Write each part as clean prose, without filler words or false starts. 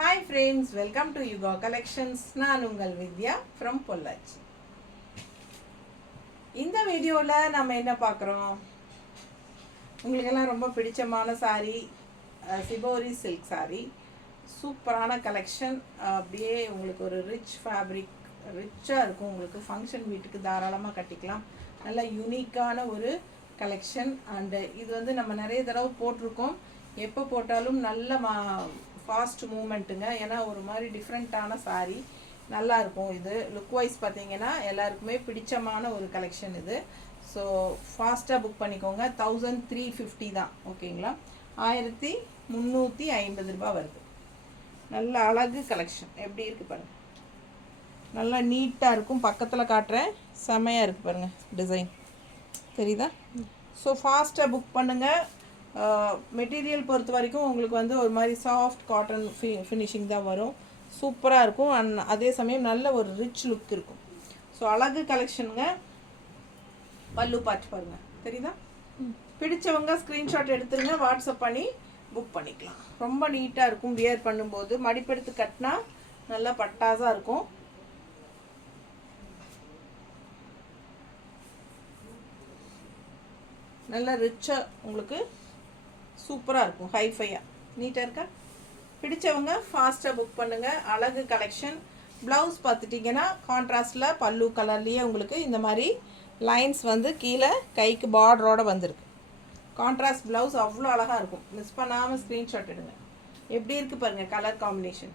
Hi friends, welcome to Yuga Collections. நான் உங்கள் வித்யா from Pollachi. இந்த வீடியோவில் நம்ம என்ன பார்க்குறோம், உங்களுக்கெல்லாம் ரொம்ப பிடிச்சமான சாரீ சிபோரி சில்க் சாரீ. சூப்பரான கலெக்ஷன். அப்படியே உங்களுக்கு ஒரு ரிச் ஃபேப்ரிக், ரிச்சாக இருக்கும். உங்களுக்கு ஃபங்க்ஷன் வீட்டுக்கு தாராளமாக கட்டிக்கலாம். நல்ல யூனிக்கான ஒரு கலெக்ஷன். அண்டு இது வந்து நம்ம நிறைய தடவை போட்டிருக்கோம். எப்போ போட்டாலும் நல்ல ஃபாஸ்ட் மூமெண்ட்டுங்க. ஏன்னா ஒரு மாதிரி டிஃப்ரெண்ட்டான சாரீ, நல்லாயிருக்கும். இது லுக் வைஸ் பார்த்தீங்கன்னா எல்லாருக்குமே பிடிச்சமான ஒரு கலெக்ஷன் இது. ஸோ ஃபாஸ்ட்டாக புக் பண்ணிக்கோங்க. 1350 தான், ஓகேங்களா? 1350 ரூபா வருது. நல்ல அழகு கலெக்ஷன். எப்படி இருக்குது பாருங்கள், நல்லா நீட்டாக இருக்கும். பக்கத்தில் காட்டுறேன், செமையாக இருக்குது பாருங்கள் டிசைன், தெரியுதா? ஸோ ஃபாஸ்ட்டாக புக் பண்ணுங்கள். மெட்டீரியல் பொறுத்த வரைக்கும் உங்களுக்கு வந்து ஒரு மாதிரி சாஃப்ட் காட்டன் ஃபினிஷிங் தான் வரும். சூப்பராக இருக்கும். அதே சமயம் நல்ல ஒரு ரிச் லுக் இருக்கும். ஸோ அழகு கலெக்ஷனுங்க. பல்லு பார்த்து பாருங்கள், தெரியுதா? பிடிச்சவங்க ஸ்க்ரீன்ஷாட் எடுத்துருங்க, வாட்ஸ்அப் பண்ணி புக் பண்ணிக்கலாம். ரொம்ப நீட்டாக இருக்கும். வியர் பண்ணும்போது மடிப்பெடுத்து கட்டினா நல்லா பட்டாஸாக இருக்கும். நல்லா ரிச்சாக உங்களுக்கு சூப்பராக இருக்கும். ஹைஃபையாக நீட்டாக இருக்கா? பிடிச்சவங்க ஃபாஸ்ட்டாக புக் பண்ணுங்கள். அழகு கலெக்ஷன். ப்ளவுஸ் பார்த்துட்டிங்கன்னா கான்ட்ராஸ்டில் பல்லு கலர்லேயே உங்களுக்கு இந்த மாதிரி லைன்ஸ் வந்து கீழே கைக்கு பார்டரோடு வந்திருக்கு. கான்ட்ராஸ்ட் ப்ளவுஸ் அவ்வளோ அழகாக இருக்கும். மிஸ் பண்ணாமல் ஸ்க்ரீன்ஷாட் எடுங்க. எப்படி இருக்குது பாருங்கள் கலர் காம்பினேஷன்.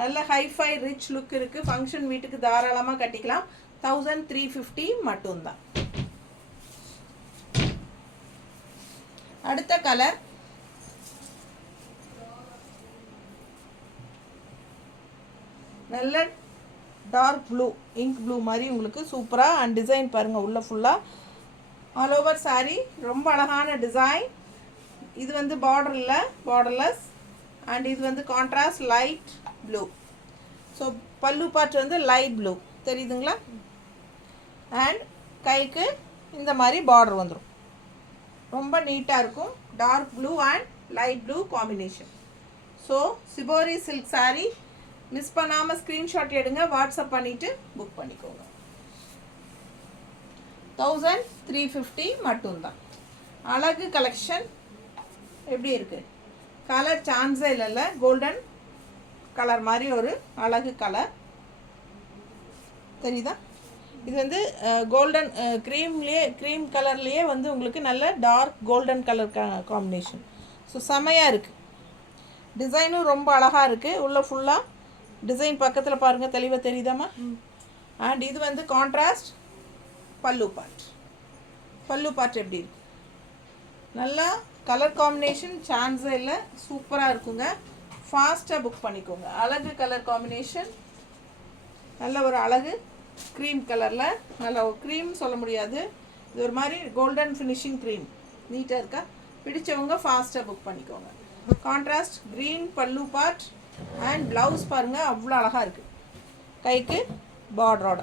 நல்ல ஹைஃபை ரிச் லுக் இருக்குது. ஃபங்க்ஷன் வீட்டுக்கு தாராளமாக கட்டிக்கலாம். 1350 மட்டும்தான். அடுத்த கலர் நல்ல டார்க் ப்ளூ, இங்க் ப்ளூ மாதிரி உங்களுக்கு சூப்பராக. அண்ட் டிசைன் பாருங்கள், உள்ள ஃபுல்லாக ஆல் ஓவர் சாரீ ரொம்ப அழகான டிசைன். இது வந்து பார்டர்லெஸ். அண்ட் இது வந்து கான்ட்ராஸ்ட் லைட் ப்ளூ. ஸோ பல்லு பார்ட் வந்து லைட் ப்ளூ, தெரியுதுங்களா? அண்ட் கைக்கு இந்த மாதிரி பார்டர் வந்துடும். ரொம்ப நீட்டாக இருக்கும். Dark blue and light blue combination. So shibori silk sari miss பண்ணாமல் ஸ்க்ரீன்ஷாட் எடுங்க, வாட்ஸ்அப் பண்ணிவிட்டு புக் பண்ணிக்கோங்க. 1350 மட்டும்தான். அழகு கலெக்ஷன். எப்படி இருக்குது? கலர் சான்ஸே இல்லைல்ல. கோல்டன் கலர் மாதிரி ஒரு அழகு கலர், தெரியுதா? இது வந்து கோல்டன் க்ரீம் கலர்லேயே வந்து உங்களுக்கு நல்ல dark golden colour combination. So செமையாக இருக்குது. டிசைனும் ரொம்ப அழகாக இருக்குது. உள்ள ஃபுல்லாக டிசைன் பக்கத்தில் பாருங்கள், தெளிவாக தெரியுதாம்மா? அண்ட் இது வந்து கான்ட்ராஸ்ட் பல்லு பார்ட் எப்படி இருக்குது? நல்லா கலர் காம்பினேஷன் சான்ஸே இல்லை. சூப்பராக இருக்குங்க. ஃபாஸ்ட்டாக புக் பண்ணிக்கோங்க. அழகு கலர் காம்பினேஷன். நல்ல ஒரு அழகு க்ரீம் கலரில். நல்ல க்ரீம் சொல்ல முடியாது, இது ஒரு மாதிரி கோல்டன் ஃபினிஷிங் க்ரீம். நீட்டாக இருக்கா? பிடிச்சவங்க ஃபாஸ்ட்டாக புக் பண்ணிக்கோங்க. கான்ட்ராஸ்ட் க்ரீன் பல்லு பார்ட் அண்ட் ப்ளவுஸ் பாருங்கள், அவ்வளோ அழகாக இருக்குது. கைக்கு பார்டரோட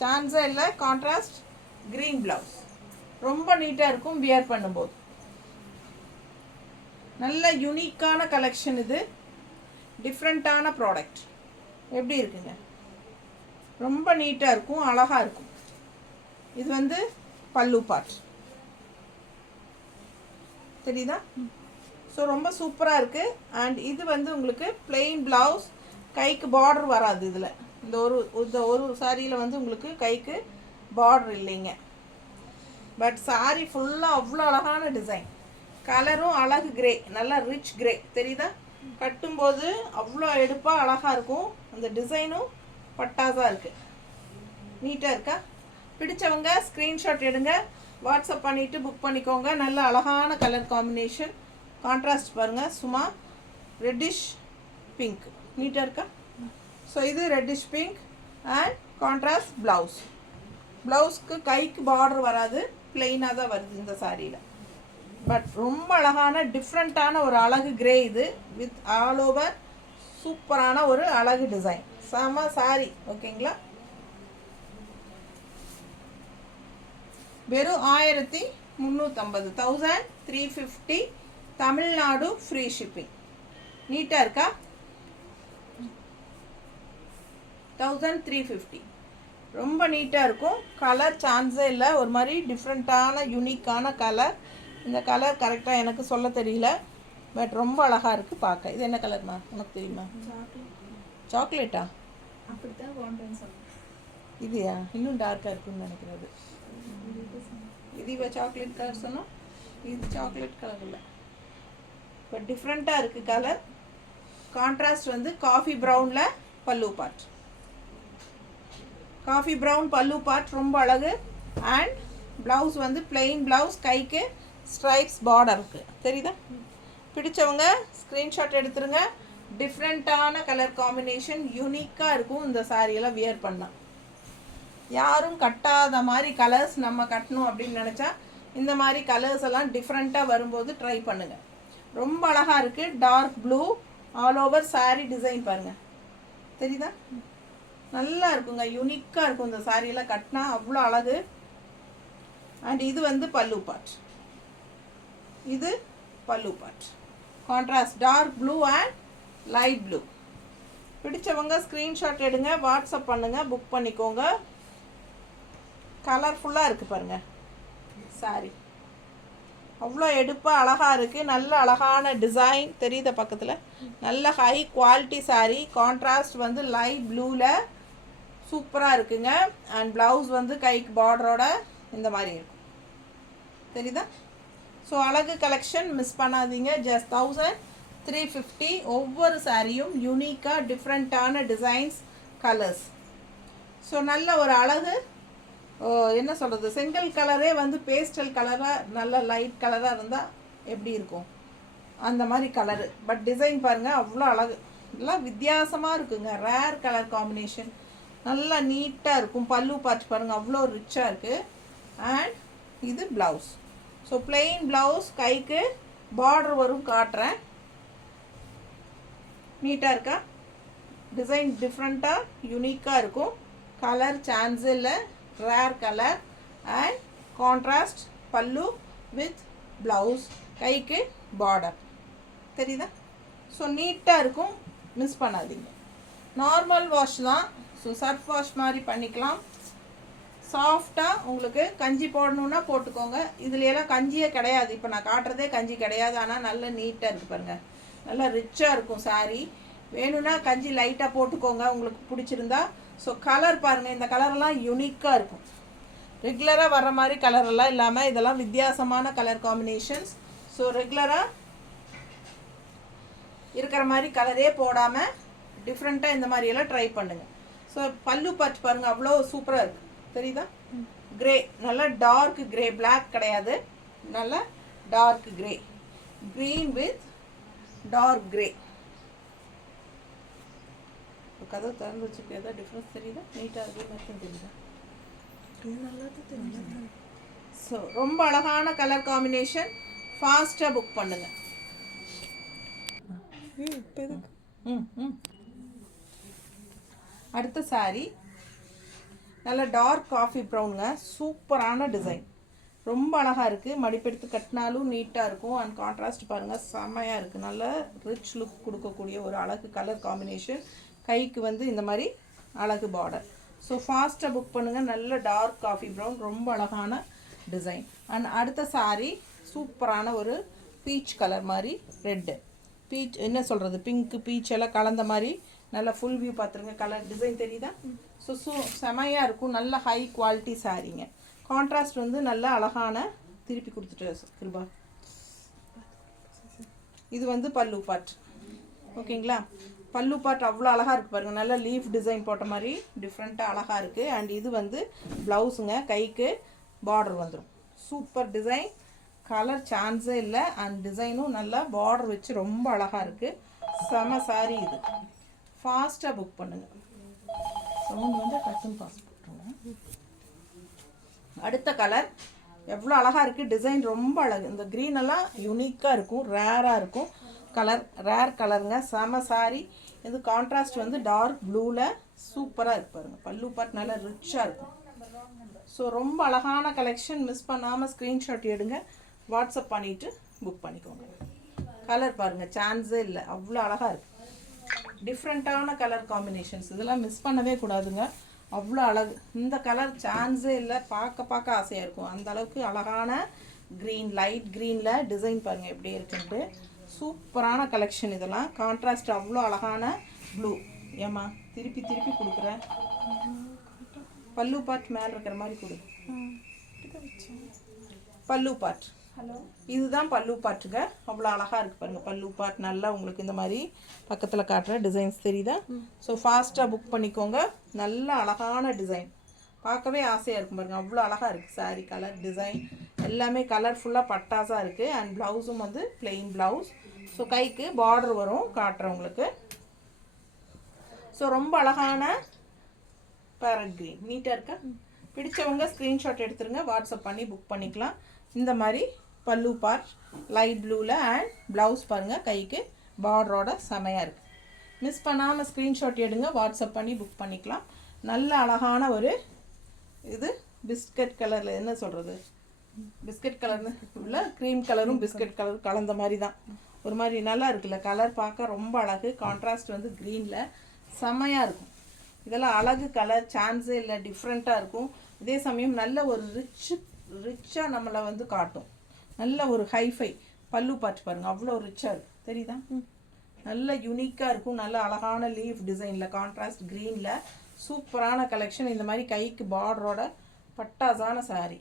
சான்ஸே இல்லை. கான்ட்ராஸ்ட் க்ரீன் ப்ளவுஸ் ரொம்ப நீட்டாக இருக்கும் வியர் பண்ணும்போது. நல்ல யூனிக்கான கலெக்ஷன் இது. டிஃப்ரெண்ட்டான ப்ராடக்ட். எப்படி இருக்குங்க? ரொம்ப நீட்டாக இருக்கும், அழகாக இருக்கும். இது வந்து பல்லு பார்ட், தெரியுதா? ஸோ ரொம்ப சூப்பராக இருக்குது. அண்ட் இது வந்து உங்களுக்கு பிளெயின் ப்ளவுஸ், கைக்கு பார்டர் வராது. இதில் இந்த ஒரு சாரியில் வந்து உங்களுக்கு கைக்கு பார்டர் இல்லைங்க. பட் சாரி ஃபுல்லாக அவ்வளோ அழகான டிசைன். கலரும் அழகு கிரே, நல்லா ரிச் கிரே, தெரியுதா? கட்டும்போது அவ்வளோ எடுப்பாக அழகாக இருக்கும். அந்த டிசைனும் பட்டாஸாக இருக்குது. நீட்டாக இருக்கா? பிடிச்சவங்க ஸ்க்ரீன்ஷாட் எடுங்க, வாட்ஸ்அப் பண்ணிவிட்டு புக் பண்ணிக்கோங்க. நல்ல அழகான கலர் காம்பினேஷன். கான்ட்ராஸ்ட் பாருங்கள், சும்மா ரெட்டிஷ் பிங்க். நீட்டாக இருக்கா? ஸோ இது ரெட்டிஷ் பிங்க் அண்ட் கான்ட்ராஸ்ட் ப்ளவுஸ்க்கு கைக்கு பார்டர் வராது, பிளெயினாக தான் வருது இந்த சாரியில். பட் ரொம்ப அழகான டிஃப்ரெண்ட்டான ஒரு அழகு கிரே இது. வித் ஆல் ஓவர் சூப்பரான ஒரு அழகு டிசைன். செம சாரி, ஓகேங்களா? வெறும் 1350, 1350. Tamil Nadu free shipping. நீட்டாக இருக்கா? 1350. ரொம்ப நீட்டாக இருக்கும். கலர் சான்ஸே இல்லை. ஒரு மாதிரி டிஃப்ரெண்ட்டான யூனிக்கான கலர். இந்த கலர் கரெக்டாக எனக்கு சொல்ல தெரியல, பட் ரொம்ப அழகாக இருக்குது பார்க்க. இது என்ன கலர்மா உனக்கு தெரியுமா? சாக்லேட்டா? அப்படித்தான் வாண்டேன்னு சொன்னேன். இதுயா இன்னும் டார்க்காக இருக்குன்னு நினைக்கிறது. இது இவ சாக்லேட் கலர் சொன்னோம், இது சாக்லேட் கலர் இல்லை, பட் டிஃப்ரெண்ட்டாக இருக்குது கலர். கான்ட்ராஸ்ட் வந்து காஃபி ப்ரௌனில் பல்லு பார்ட். காஃபி ப்ரௌன் பல்லு பார்ட் ரொம்ப அழகு. அண்ட் ப்ளவுஸ் வந்து பிளெயின் ப்ளவுஸ், கைக்கு ஸ்ட்ரைப்ஸ் பார்டர் இருக்குது. தெரியுதா? பிடிச்சவங்க ஸ்க்ரீன்ஷாட் எடுத்துருங்க. டிஃப்ரெண்ட்டான கலர் காம்பினேஷன், யூனிக்காக இருக்கும். இந்த சாரியெல்லாம் வியர் பண்ணால் யாரும் கட்டாத மாதிரி கலர்ஸ் நம்ம கட்டணும் அப்படின்னு நினச்சா இந்த மாதிரி கலர்ஸ் எல்லாம் டிஃப்ரெண்ட்டாக வரும்போது ட்ரை பண்ணுங்கள். ரொம்ப அழகாக இருக்குது. Dark blue all over sari design பாருங்கள். தெரியுதா? நல்லா இருக்குங்க, யூனிக்காக இருக்கும். இந்த சாரியெல்லாம் கட்டினா அவ்வளோ அழகு. அண்ட் இது வந்து பல்லு பார்ட். இது பல்லு part. Contrast dark blue and light blue. பிடிச்சவங்க ஸ்க்ரீன்ஷாட் எடுங்க, வாட்ஸ்அப் பண்ணுங்கள், புக் பண்ணிக்கோங்க. கலர்ஃபுல்லாக இருக்குது பாருங்கள் சாரி. அவ்வளோ எடுப்பாக அழகாக இருக்குது. நல்ல அழகான டிசைன் தெரியுத பக்கத்தில். நல்ல ஹை குவாலிட்டி சாரீ. கான்ட்ராஸ்ட் வந்து லைட் ப்ளூவில் சூப்பராக இருக்குங்க. அண்ட் ப்ளவுஸ் வந்து கைக்கு பார்டரோட இந்த மாதிரி இருக்கும். தெரியுதா? ஸோ அழகு கலெக்ஷன் மிஸ் பண்ணாதீங்க. ஜஸ்ட் 1350. ஒவ்வொரு சாரியும் யூனிக்காக டிஃப்ரெண்ட்டான டிசைன்ஸ், கலர்ஸ். ஸோ நல்ல ஒரு அழகு. என்ன சொல்கிறது, செங்கல் கலரே வந்து பேஸ்டல் கலராக நல்ல லைட் கலராக இருந்தால் எப்படி இருக்கும் அந்த மாதிரி கலரு. பட் டிசைன் பாருங்கள் அவ்வளோ அழகு. எல்லாம் வித்தியாசமாக இருக்குங்க. ரேர் கலர் காம்பினேஷன், நல்லா நீட்டாக இருக்கும். பல்லு பார்த்து பாருங்கள் அவ்வளோ ரிச்சாக இருக்குது. அண்ட் இது ப்ளவுஸ். ஸோ பிளெயின் ப்ளவுஸ், கைக்கு பார்டர் வரும். காட்டுறேன். நீட்டாக இருக்கா? டிசைன் டிஃப்ரெண்ட்டாக யூனிக்காக இருக்கும். கலர் சான்ஸ் இல்லை, ரேர் கலர். அண்ட் கான்ட்ராஸ்ட் பல்லு வித் ப்ளவுஸ், கைக்கு பார்டர். தெரியுதா? ஸோ நீட்டாக இருக்கும், மிஸ் பண்ணாதீங்க. நார்மல் வாஷ் தான். ஸோ சர்ஃப் வாஷ் மாதிரி பண்ணிக்கலாம். சாஃப்டாக உங்களுக்கு கஞ்சி போடணுன்னா போட்டுக்கோங்க. இதுலையெல்லாம் கஞ்சியே கிடையாது. இப்போ நான் காட்டுறதே கஞ்சி கிடையாது. ஆனால் நல்ல நீட்டாக இருக்குது பாருங்கள். நல்லா ரிச்சாக இருக்கும் சாரீ. வேணும்னா கஞ்சி லைட்டாக போட்டுக்கோங்க உங்களுக்கு பிடிச்சிருந்தா. ஸோ கலர் பாருங்கள், இந்த கலரெல்லாம் யூனிக்காக இருக்கும். ரெகுலராக வர்ற மாதிரி கலரெல்லாம் இல்லாமல் இதெல்லாம் வித்தியாசமான கலர் காம்பினேஷன்ஸ். ஸோ ரெகுலராக இருக்கிற மாதிரி கலரே போடாமல் டிஃப்ரெண்ட்டாக இந்த மாதிரியெல்லாம் ட்ரை பண்ணுங்கள். ஸோ பல்லு பார்த்து பாருங்கள் அவ்வளோ சூப்பராக இருக்குது. தெரியுதா? கிரே, நல்லா டார்க் கிரே, பிளாக் கிடையாது, நல்லா dark grey. Green with dark grey. கதை திறந்து வச்சுக்க ஏதாவது டிஃப்ரென்ஸ் தெரியுதா? நீட்டாக அதே மாதிரி தெரியுதா? நல்லா தெரியுது. ஸோ ரொம்ப அழகான கலர் காம்பினேஷன். ஃபாஸ்ட்டாக புக் பண்ணுங்கள். அடுத்த சாரி நல்ல டார்க் காஃபி ப்ரௌனுங்க. சூப்பரான டிசைன், ரொம்ப அழகாக இருக்குது. மடிப்பெடுத்து கட்டினாலும் நீட்டாக இருக்கும். அண்ட் கான்ட்ராஸ்ட் பாருங்கள் செம்மையாக இருக்குது. நல்ல ரிச் லுக் கொடுக்கக்கூடிய ஒரு அழகு கலர் காம்பினேஷன். கைக்கு வந்து இந்த மாதிரி அழகு பார்டர். ஸோ ஃபாஸ்ட்டாக புக் பண்ணுங்கள். நல்ல டார்க் காஃபி ப்ரௌன், ரொம்ப அழகான டிசைன். அண்ட் அடுத்த சாரி சூப்பரான ஒரு பீச் கலர் மாதிரி, ரெட்டு பீச் என்ன சொல்கிறது, பிங்க்கு பீச் எல்லாம் கலந்த மாதிரி. நல்லா ஃபுல் வியூ பார்த்துருங்க. கலர் டிசைன் தெரியுதா? ஸோ செமையாக இருக்கும். நல்ல ஹை குவாலிட்டி சாரீங்க. கான்ட்ராஸ்ட் வந்து நல்ல அழகான, திருப்பி கொடுத்துட்டு கிருபா. இது வந்து பல்லு பார்ட். ஓகேங்களா? பல்லு பார்ட் அவ்வளோ அழகாக இருக்குது பாருங்கள். நல்ல லீஃப் டிசைன் போட்ட மாதிரி டிஃப்ரெண்ட்டாக அழகாக இருக்குது. அண்ட் இது வந்து ப்ளவுஸுங்க, கைக்கு பார்டர் வந்துடும். சூப்பர் டிசைன், கலர் சான்ஸே இல்லை. அண்ட் டிசைனும் நல்லா பார்டர் வச்சு ரொம்ப அழகாக இருக்குது. செம சாரி இது. ஃபாஸ்ட்டாக புக் பண்ணுங்கள். சவுண்ட் வந்து கட்டன் பாஸ் போட்டுருங்க. அடுத்த கலர் எவ்வளோ அழகாக இருக்குது. டிசைன் ரொம்ப அழகு. இந்த க்ரீனெல்லாம் யூனிக்காக இருக்கும், ரேராக இருக்கும். கலர் ரேர் கலருங்க. செம சாரி. இது கான்ட்ராஸ்ட் வந்து டார்க் ப்ளூவில் சூப்பராக இருக்கு பாருங்கள். பல்லு பார்ட் நல்லா ரிச்சாக இருக்கும். ஸோ ரொம்ப அழகான கலெக்ஷன். மிஸ் பண்ணாமல் ஸ்க்ரீன்ஷாட் எடுங்க, வாட்ஸ்அப் பண்ணிவிட்டு புக் பண்ணிக்கோங்க. கலர் பாருங்கள் சான்ஸே இல்லை, அவ்வளோ அழகாக இருக்குது. டிஃப்ரெண்ட்டான கலர் காம்பினேஷன்ஸ், இதெல்லாம் மிஸ் பண்ணவே கூடாதுங்க. அவ்வளோ அழகு. இந்த கலர் சான்ஸே இல்லை, பார்க்க ஆசையாக இருக்கும். அந்த அளவுக்கு அழகான க்ரீன், லைட் க்ரீனில் டிசைன் பாருங்கள் எப்படி இருக்குன்ட்டு. சூப்பரான கலெக்ஷன் இதெல்லாம். கான்ட்ராஸ்ட் அவ்வளோ அழகான ப்ளூ. ஏம்மா திருப்பி கொடுக்குறேன். பல்லு பார்ட் மேலே இருக்கிற மாதிரி கொடு. பல்லு பார்ட், ஹலோ, இதுதான் பல்லு பார்ட்டுங்க. அவ்வளோ அழகாக இருக்குது பாருங்கள். பல்லு பார்ட் நல்லா உங்களுக்கு இந்த மாதிரி பக்கத்தில் காட்டுற டிசைன்ஸ் தெரியுதா? ஸோ ஃபாஸ்ட்டாக புக் பண்ணிக்கோங்க. நல்ல அழகான டிசைன், பார்க்கவே ஆசையாக இருக்கும் பாருங்கள். அவ்வளோ அழகாக இருக்குது. சாரீ கலர் டிசைன் எல்லாமே கலர்ஃபுல்லாக பட்டாஸாக இருக்குது. அண்ட் ப்ளவுஸும் வந்து பிளெயின் ப்ளவுஸ். ஸோ கைக்கு பார்டர் வரும், காட்டுறேன் உங்களுக்கு. ஸோ ரொம்ப அழகான பேரட் க்ரீன், நீட்டாக இருக்கா? பிடிச்சவங்க ஸ்க்ரீன்ஷாட் எடுத்துருங்க, வாட்ஸ்அப் பண்ணி புக் பண்ணிக்கலாம். இந்த மாதிரி பல்லு பார்ட் லைட் ப்ளூவில் அண்ட் ப்ளவுஸ் பாருங்கள், கைக்கு பார்டரோட செமையாக இருக்குது. மிஸ் பண்ணாமல் ஸ்க்ரீன்ஷாட் எடுங்க, வாட்ஸ்அப் பண்ணி புக் பண்ணிக்கலாம். நல்ல அழகான ஒரு இது பிஸ்கட் கலரில், என்ன சொல்கிறது, பிஸ்கட் கலர்னு உள்ள க்ரீம் கலரும் பிஸ்கட் கலரும் கலந்த மாதிரி தான். ஒரு மாதிரி நல்லா இருக்குல்ல கலர், பார்க்க ரொம்ப அழகு. கான்ட்ராஸ்ட் வந்து க்ரீனில் செமையாக இருக்கும். இதெல்லாம் அழகு கலர், சான்ஸே இல்லை, டிஃப்ரெண்ட்டாக இருக்கும். இதே சமயம் நல்ல ஒரு ரிச்சாக நம்மளை வந்து காட்டும். நல்ல ஒரு ஹைஃபை பல்லு பார்த்து பாருங்கள், அவ்வளோ ரிச்சாக இருக்குது, தெரியுதா? நல்ல யூனிக்காக இருக்கும். நல்ல அழகான லீஃப் டிசைனில் கான்ட்ராஸ்ட் க்ரீனில் சூப்பரான கலெக்ஷன். இந்த மாதிரி கைக்கு பார்டரோட பட்டாசான சாரீ.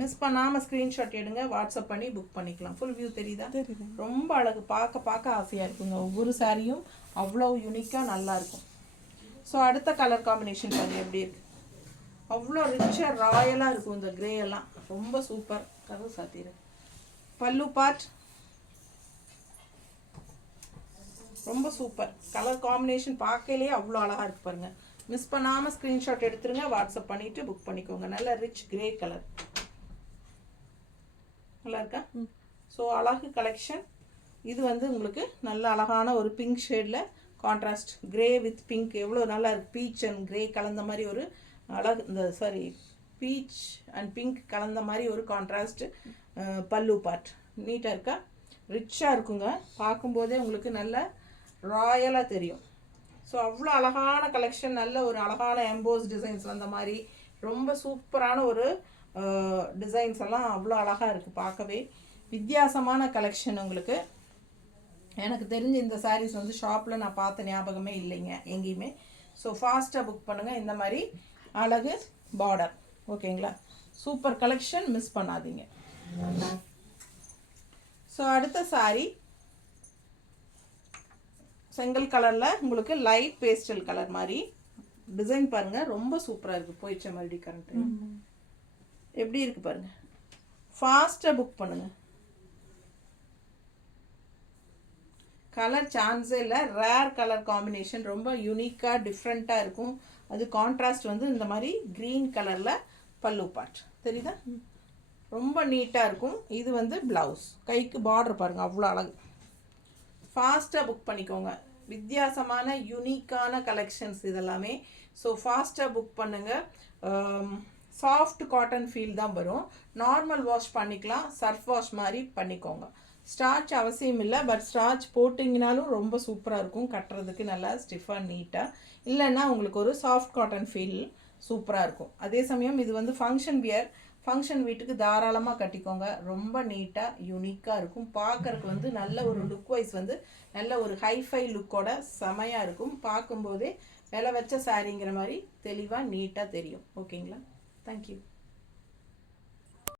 மிஸ் பண்ணாமல் ஸ்க்ரீன்ஷாட் எடுங்க, வாட்ஸ்அப் பண்ணி புக் பண்ணிக்கலாம். ஃபுல் வியூ தெரியுதா? ரொம்ப அழகு, பார்க்க ஆசையாக இருக்குங்க. ஒவ்வொரு சாரியும் அவ்வளோ யூனிக்காக நல்லாயிருக்கும். ஸோ அடுத்த கலர் காம்பினேஷன் பாருங்கள் எப்படி இருக்குது. அவ்வளோ ரிச்சாக ராயலாக இருக்கும். இந்த க்ரே எல்லாம் ரொம்ப சூப்பர். கதவு சாத்திரு. பல்லு பார்ட் ரொம்ப சூப்பர். கலர் காம்பினேஷன் பார்க்கலையே அவ்வளோ அழகாக இருக்குது பாருங்கள். மிஸ் பண்ணாமல் ஸ்க்ரீன்ஷாட் எடுத்துருங்க, வாட்ஸ்அப் பண்ணிவிட்டு புக் பண்ணிக்கோங்க. நல்ல ரிச் க்ரே கலர், நல்லா இருக்கா? ஸோ அழகு கலெக்ஷன். இது வந்து உங்களுக்கு நல்ல அழகான ஒரு பிங்க் ஷேடில் கான்ட்ராஸ்ட் க்ரே வித் பிங்க், எவ்வளோ நல்லா இருக்குது. பீச் அண்ட் க்ரே கலந்த மாதிரி ஒரு அழகு, இந்த சாரி பீச் அண்ட் பிங்க் கலந்த மாதிரி ஒரு கான்ட்ராஸ்ட் பல்லு பார்ட். நீட்டாக இருக்கா? ரிச்சாக இருக்குங்க. பார்க்கும்போதே உங்களுக்கு நல்ல ராயலாக தெரியும். ஸோ அவ்வளோ அழகான கலெக்ஷன். நல்ல ஒரு அழகான எம்போஸ் டிசைன்ஸ் வந்த மாதிரி ரொம்ப சூப்பரான ஒரு டிசைன்ஸ் எல்லாம் அவ்வளோ அழகாக இருக்குது. பார்க்கவே வித்தியாசமான கலெக்ஷன் உங்களுக்கு. எனக்கு தெரிஞ்ச இந்த சாரீஸ் வந்து ஷாப்பில் நான் பார்த்த ஞாபகமே இல்லைங்க எங்கேயுமே. ஸோ ஃபாஸ்ட்டாக புக் பண்ணுங்கள். இந்த மாதிரி அழகு பார்டர், ஓகேங்களா? சூப்பர் கலெக்ஷன், மிஸ் பண்ணாதீங்க. ஸோ அடுத்த சாரீ செங்கல் கலரில் உங்களுக்கு லைட் பேஸ்டல் கலர் மாதிரி டிசைன் பாருங்கள். ரொம்ப சூப்பராக இருக்குது. போயிடுச்ச மறுபடியும் கரண்ட்டு எப்படி இருக்குது பாருங்கள். ஃபாஸ்ட்டாக புக் பண்ணுங்கள். கலர் சான்ஸே இல்லை, ரேர் கலர் காம்பினேஷன், ரொம்ப யூனிக்காக டிஃப்ரெண்ட்டாக இருக்கும். அது கான்ட்ராஸ்ட் வந்து இந்த மாதிரி க்ரீன் கலரில் பல்லு பார்ட் தெரியுதா? ரொம்ப நீட்டாக இருக்கும். இது வந்து ப்ளவுஸ், கைக்கு பார்டர் பாருங்கள், அவ்வளோ அழகு. ஃபாஸ்ட்டாக புக் பண்ணிக்கோங்க. வித்தியாசமான யூனிக்கான கலெக்ஷன்ஸ் இதெல்லாமே. ஸோ ஃபாஸ்ட்டாக புக் பண்ணுங்கள். சாஃப்ட் காட்டன் ஃபீல் தான் வரும். நார்மல் வாஷ் பண்ணிக்கலாம், சர்ஃப் வாஷ் மாதிரி பண்ணிக்கோங்க. ஸ்டார்ச் அவசியம் இல்லை, பட் ஸ்டார்ச் போட்டிங்கனாலும் ரொம்ப சூப்பராக இருக்கும். கட்டுறதுக்கு நல்லா ஸ்டிஃபாக நீட்டாக. இல்லைன்னா உங்களுக்கு ஒரு சாஃப்ட் காட்டன் ஃபீல் சூப்பராக இருக்கும். அதே சமயம் இது வந்து ஃபங்க்ஷன் வியர், ஃபங்க்ஷன் வீட்டுக்கு தாராளமாக கட்டிக்கோங்க. ரொம்ப நீட்டாக யூனிக்காக இருக்கும். பார்க்கறதுக்கு வந்து நல்ல ஒரு லுக் வைஸ் வந்து நல்ல ஒரு ஹைஃபை லுக்கோட செமையாக இருக்கும். பார்க்கும்போதே விலை வச்ச சாரீங்கிற மாதிரி தெளிவாக நீட்டாக தெரியும். ஓகேங்களா? தேங்க்யூ.